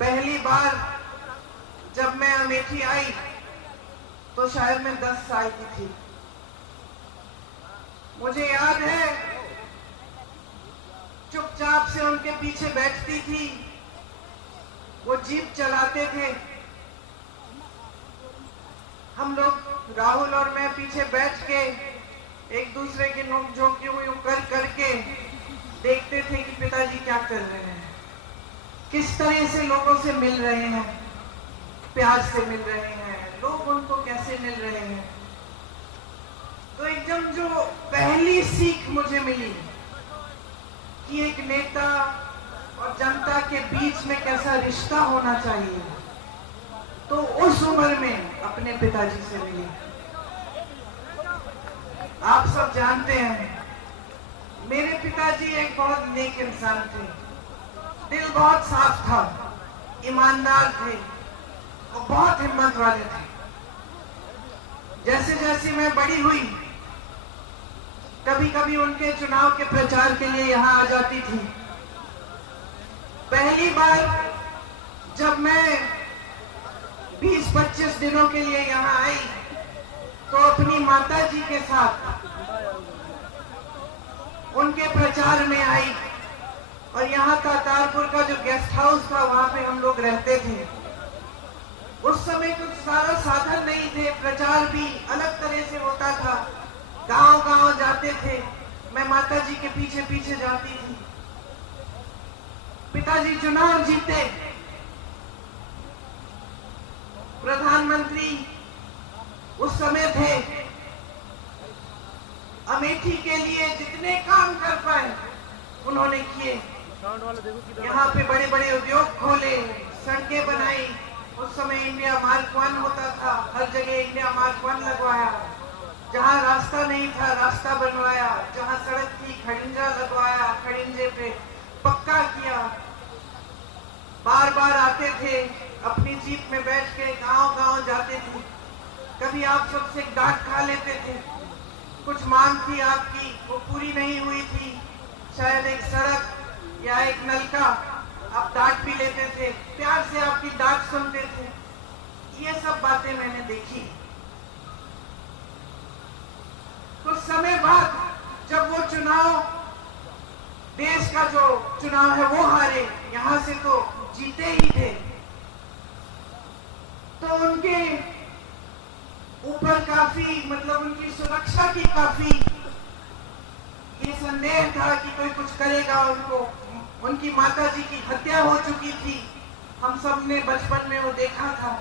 पहली बार जब मैं अमेठी आई तो शायद मैं 10 साल की थी। मुझे याद है चुपचाप से उनके पीछे बैठती थी, वो जीप चलाते थे, हम लोग राहुल और मैं पीछे बैठ के एक दूसरे की नोक-झोंक यूं कर करके देखते थे कि पिताजी क्या कर रहे हैं, किस तरह से लोगों से मिल रहे हैं, प्यार से मिल रहे हैं, लोग उनको कैसे मिल रहे हैं। तो एकदम जो पहली सीख मुझे मिली कि एक नेता और जनता के बीच में कैसा रिश्ता होना चाहिए, तो उस उम्र में अपने पिताजी से मिली। आप सब जानते हैं मेरे पिताजी एक बहुत नेक इंसान थे, दिल बहुत साफ था, ईमानदार थे और बहुत हिम्मत वाले थे। जैसे जैसे मैं बड़ी हुई कभी कभी उनके चुनाव के प्रचार के लिए यहाँ आ जाती थी। पहली बार जब मैं 20-25 दिनों के लिए यहाँ आई तो अपनी माता जी के साथ उनके प्रचार में आई और यहाँ का तारपुर का जो गेस्ट हाउस था वहां पे हम लोग रहते थे। उस समय कुछ सारा साधन नहीं थे, प्रचार भी अलग तरह से होता था, गांव-गांव जाते थे, मैं माता जी के पीछे पीछे जाती थी। पिताजी चुनाव जीते, प्रधानमंत्री उस समय थे, अमेठी के लिए जितने काम कर पाए उन्होंने किए। यहाँ पे बड़े बड़े उद्योग खोले, सड़कें बनाई, उस समय इंडिया मार्क 1 होता था, हर जगह इंडिया मार्क 1 लगवाया, जहाँ रास्ता नहीं था रास्ता बनवाया, जहाँ सड़क थी खड़िंजा लगवाया, खड़िंजे पे पक्का किया। बार बार आते थे, अपनी जीप में बैठ के गांव-गांव जाते थे। कभी आप सबसे डांट खा लेते थे, कुछ मांग थी आपकी वो पूरी नहीं हुई थी, शायद एक सड़क या एक नलका, आप डांट भी लेते थे, प्यार से आपकी डांट सुनते थे। ये सब बातें मैंने देखी। कुछ समय बाद जब वो चुनाव, देश का जो चुनाव है वो हारे, यहां से तो जीते ही थे, तो उनके ऊपर काफी मतलब उनकी सुरक्षा की काफी ये संदेह था कि कोई कुछ करेगा उनको। उनकी माताजी की हत्या हो चुकी थी, हम सब ने बचपन में वो देखा था,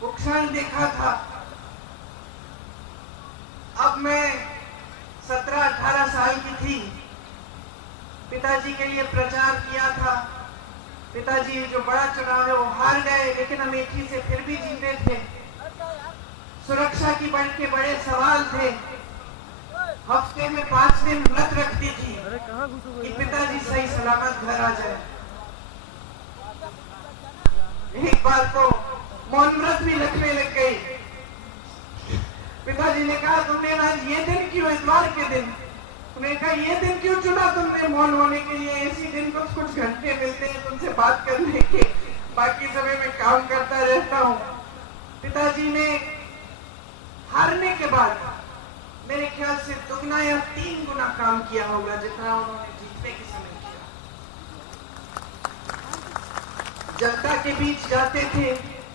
वो क्षण देखा था। अब मैं 17-18 साल की थी, पिताजी के लिए प्रचार किया था। पिताजी जो बड़ा चुनाव है वो हार गए, लेकिन अमेठी से फिर भी जीते थे। सुरक्षा की बड़े सवाल थे। हफ्ते में 5 दिन व्रत रखती थी कि पिताजी सही सलामत घर आ जाए। एक बार तो मौन व्रत भी रखने लग गई। पिताजी ने कहा तुमने आज ये दिन क्यों, इतवार के दिन, उन्होंने कहा ये दिन क्यों चुना तुमने मौन होने के लिए, इसी दिन कुछ घंटे मिलते हैं तुमसे बात करने के, बाकी समय में काम करता रहता हूँ। पिताजी ने हारने के बाद मेरे ख्याल से 2 या 3 गुना काम किया होगा जितना उन्होंने जीतने के समय किया। जनता के बीच जाते थे,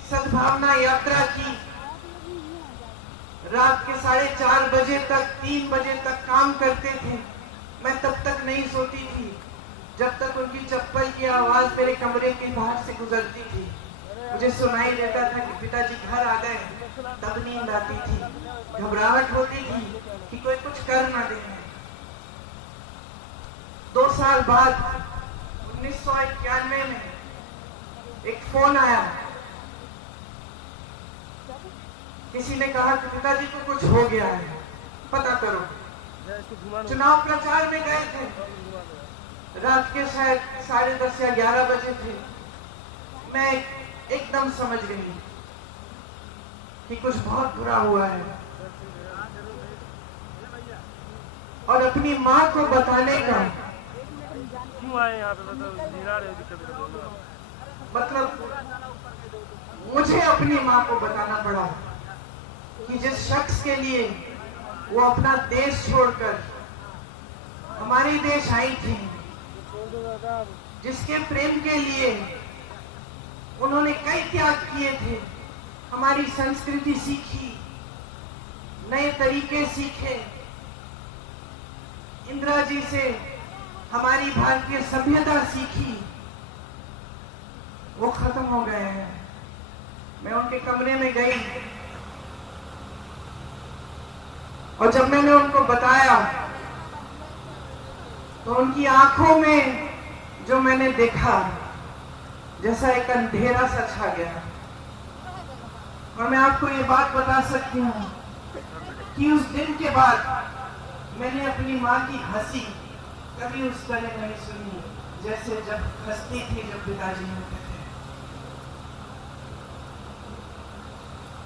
सद्भावना यात्रा की, रात के 4:30 बजे तक 3 बजे तक काम करते थे। मैं तब तक नहीं सोती थी जब तक उनकी चप्पल की आवाज मेरे कमरे के बाहर से गुजरती थी। मुझे सुनाई देता था कि पिताजी घर आ गए, तब नींद आती थी, घबराहट होती थी कि कोई कुछ कर ना दे। 2 साल बाद 1991 में एक फोन आया, किसी ने कहा कि पिताजी को कुछ हो गया है, पता करो। चुनाव प्रचार में गए थे, रात के शायद 10:30 या 11 बजे थे। मैं एकदम समझ गई कि कुछ बहुत बुरा हुआ है और अपनी माँ को बताने का क्यों आए यहाँ पे, मतलब मुझे अपनी माँ को बताना पड़ा कि जिस शख्स के लिए वो अपना देश छोड़कर हमारे देश आई थी, जिसके प्रेम के लिए उन्होंने कई त्याग किए थे, हमारी संस्कृति सीखी, नए तरीके सीखे, इंदिरा जी से हमारी भारतीय सभ्यता सीखी, वो खत्म हो गए हैं। मैं उनके कमरे में गई और जब मैंने उनको बताया तो उनकी आंखों में जो मैंने देखा, जैसा एक अंधेरा सा छा गया। और मैं आपको ये बात बता सकती हूँ कि उस दिन के बाद मैंने अपनी माँ की हंसी कभी उस तरह नहीं सुनी जैसे जब हंसती थी जब पिताजी होते थे।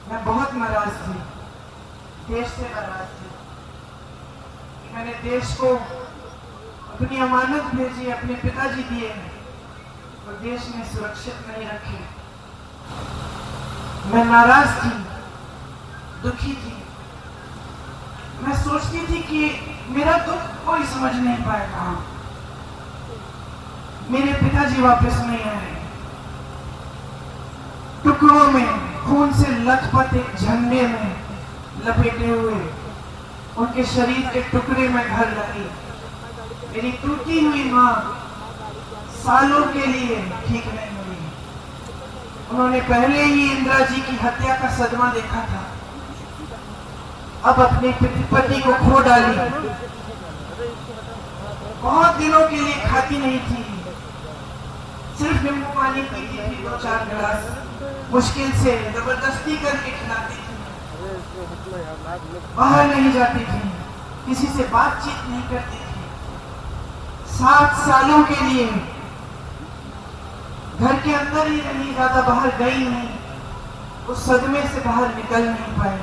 मैं बहुत नाराज थी, देश से नाराज थी कि मैंने देश को अपनी अमानत भेजी, अपने पिताजी दिए और देश में सुरक्षित नहीं रखे। मैं नाराज थी, दुखी थी। मैं सोचती थी कि मेरा दुख कोई समझ नहीं पाएगा, मेरे पिताजी वापस नहीं आए। टुकड़ों में खून से लथपथ एक झंडे में लपेटे हुए उनके शरीर के टुकड़े में घर लाई मेरी टूटी हुई माँ सालों के लिए ठीक नहीं हुई। उन्होंने पहले ही इंदिरा जी की हत्या का सदमा देखा था, अब अपने पति को खो डाली। बहुत दिनों के लिए खाती नहीं थी, सिर्फ नींबू पानी पीती थी, 2-4 गिलास मुश्किल से जबरदस्ती करके खिलाती थी। बाहर नहीं जाती थी, किसी से बातचीत नहीं करती थी। 7 सालों के लिए घर के अंदर ही रही, ज्यादा बाहर गई नहीं, उस सदमे से बाहर निकल नहीं पाई।